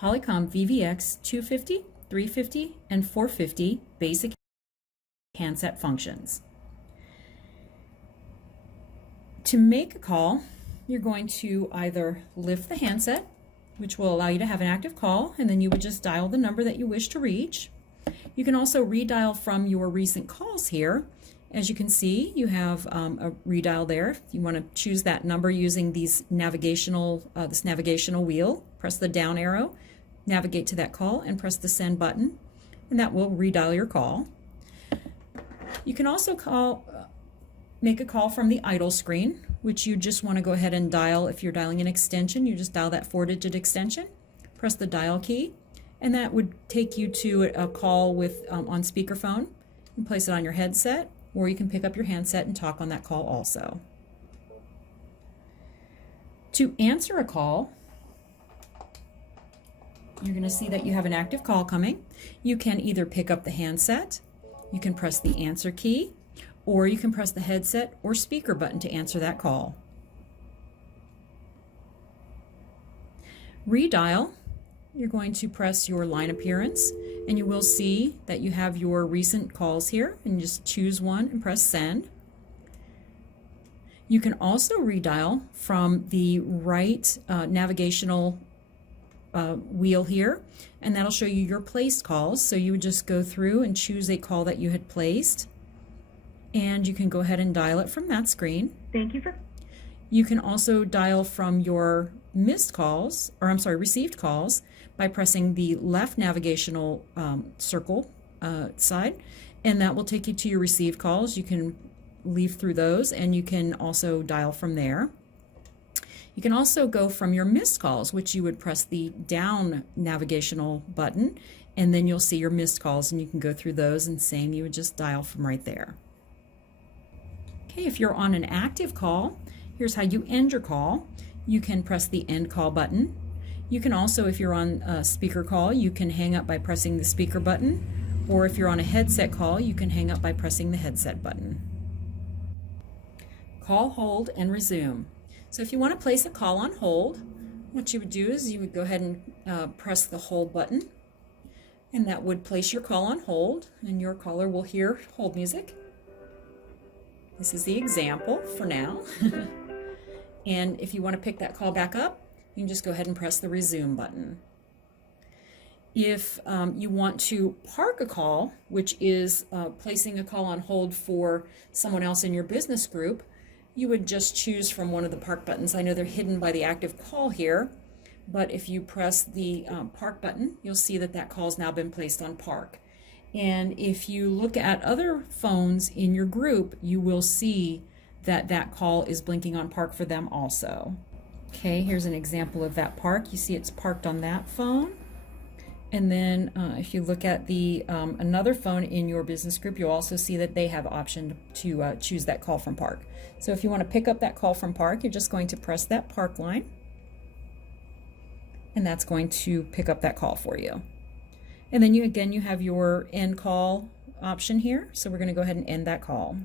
Polycom VVX 250, 350, and 450 basic handset functions. To make a call, you're going to either lift the handset, which will allow you to have an active call, and then you would just dial the number that you wish to reach. You can also redial from your recent calls here. As you can see, you have a redial there. If you want to choose that number using these navigational, this navigational wheel, press the down arrow, navigate to that call, and press the send button, and that will redial your call. You can also make a call from the idle screen, which you just want to go ahead and dial. If you're dialing an extension, you just dial that 4-digit extension, press the dial key, and that would take you to a call with on speakerphone. You can place it on your headset, or you can pick up your handset and talk on that call also. To answer a call, you're going to see that you have an active call coming. You can either pick up the handset, you can press the answer key, or you can press the headset or speaker button to answer that call. Redial, you're going to press your line appearance, and you will see that you have your recent calls here, and you just choose one and press send. You can also redial from the right navigational wheel here, and that'll show you your placed calls. So you would just go through and choose a call that you had placed, and you can go ahead and dial it from that screen. You can also dial from your missed calls, or I'm sorry, received calls, by pressing the left navigational circle side, and that will take you to your received calls. You can leaf through those, and you can also dial from there. You can also go from your missed calls, which you would press the down navigational button, and then you'll see your missed calls, and you can go through those, and same, you would just dial from right there. Okay, if you're on an active call, here's how you end your call. You can press the end call button. You can also, if you're on a speaker call, you can hang up by pressing the speaker button, or if you're on a headset call, you can hang up by pressing the headset button. Call, hold, and resume. So if you want to place a call on hold, what you would do is you would go ahead and press the hold button, and that would place your call on hold, and your caller will hear hold music. This is the example for now. And if you want to pick that call back up, you can just go ahead and press the resume button. If you want to park a call, which is placing a call on hold for someone else in your business group, you would just choose from one of the park buttons. I know they're hidden by the active call here, but if you press the park button, you'll see that that call's now been placed on park. And if you look at other phones in your group, you will see that that call is blinking on park for them also. Okay, here's an example of that park. You see it's parked on that phone. And then if you look at the another phone in your business group, you'll also see that they have option to choose that call from park. So if you want to pick up that call from park, you're just going to press that park line, and that's going to pick up that call for you. And then you have your end call option here. So we're going to go ahead and end that call.